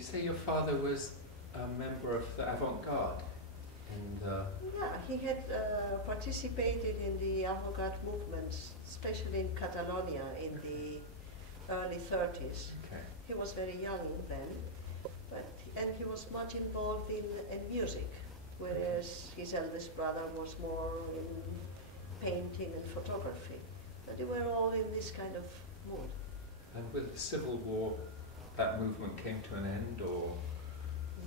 You say your father was a member of the avant-garde? Yeah, he had participated in the avant-garde movements, especially in Catalonia in the early 30s. Okay. He was very young then, and he was much involved in music, whereas his eldest brother was more in painting and photography. But they were all in this kind of mood. And with the Civil War, that movement came to an end, or?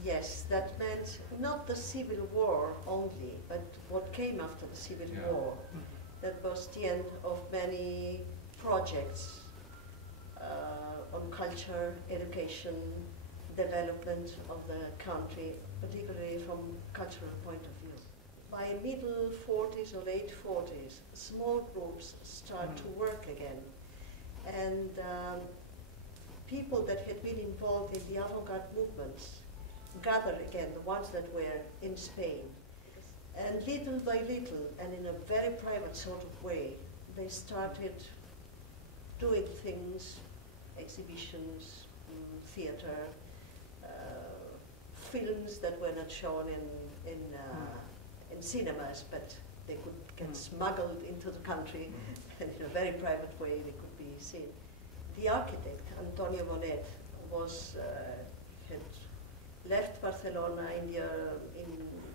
Yes, that meant not the Civil War only, but what came after the Civil War. That was the end of many projects on culture, education, development of the country, particularly from cultural point of view. By middle 40s or late 40s, small groups start to work again. And people that had been involved in the avant-garde movements gather again, the ones that were in Spain. And little by little, and in a very private sort of way, they started doing things, exhibitions, theater, films that were not shown in cinemas, but they could get smuggled into the country, and in a very private way they could be seen. The architect, Antonio Bonet, had left Barcelona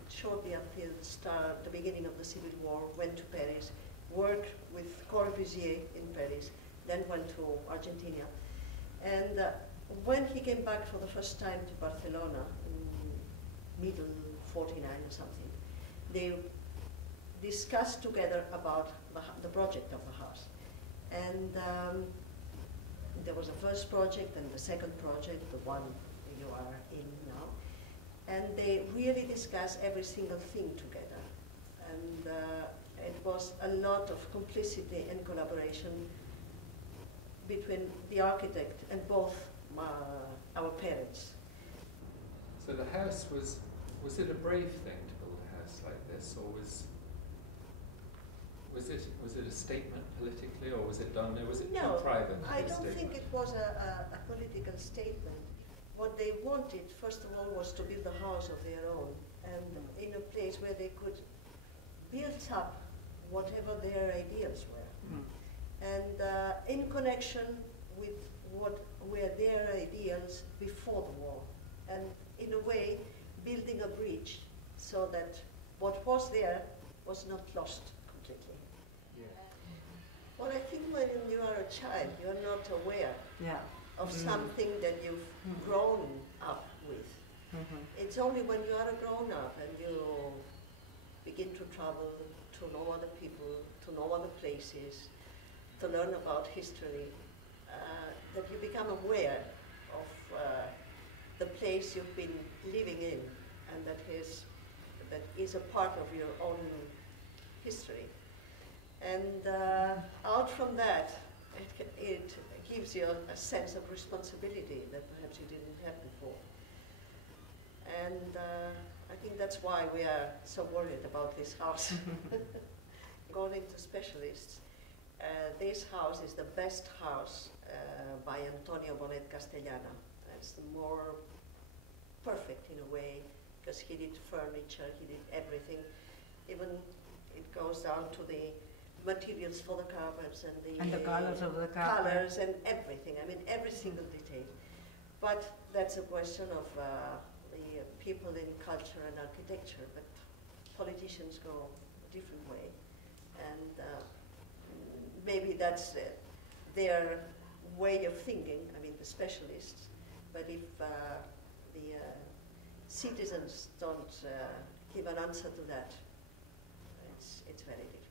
shortly after the beginning of the Civil War, went to Paris, worked with Corbusier in Paris, then went to Argentina. And when he came back for the first time to Barcelona, in middle 49 or something, they discussed together about the project of the house. And there was a first project and the second project, the one you are in now. And they really discussed every single thing together. And it was a lot of complicity and collaboration between the architect and both our parents. So the house was it a brave thing to build a house like this, or was it a statement politically, or was it done? Or was it too private? I don't think it was a political statement. What they wanted, first of all, was to build a house of their own, and in a place where they could build up whatever their ideals were. And in connection with what were their ideals before the war, and in a way building a bridge so that what was there was not lost completely. Yeah. Well, I think when you are a child, you are not aware of something that you've grown up with. It's only when you are a grown-up and you begin to travel, to know other people, to know other places, to learn about history, that you become aware of the place you've been living in, and that is a part of your own history. And out from that, it gives you a sense of responsibility that perhaps you didn't have before. And I think that's why we are so worried about this house. According to specialists, this house is the best house by Antonio Bonet Castellana. It's more perfect in a way, because he did furniture, he did everything. Even it goes down to the materials for the carpets and the colors of the carpet. Colors and everything. I mean, every single detail. But that's a question of the people in culture and architecture. But politicians go a different way, and maybe that's their way of thinking. I mean, the specialists. But if the citizens don't give an answer to that, it's very difficult.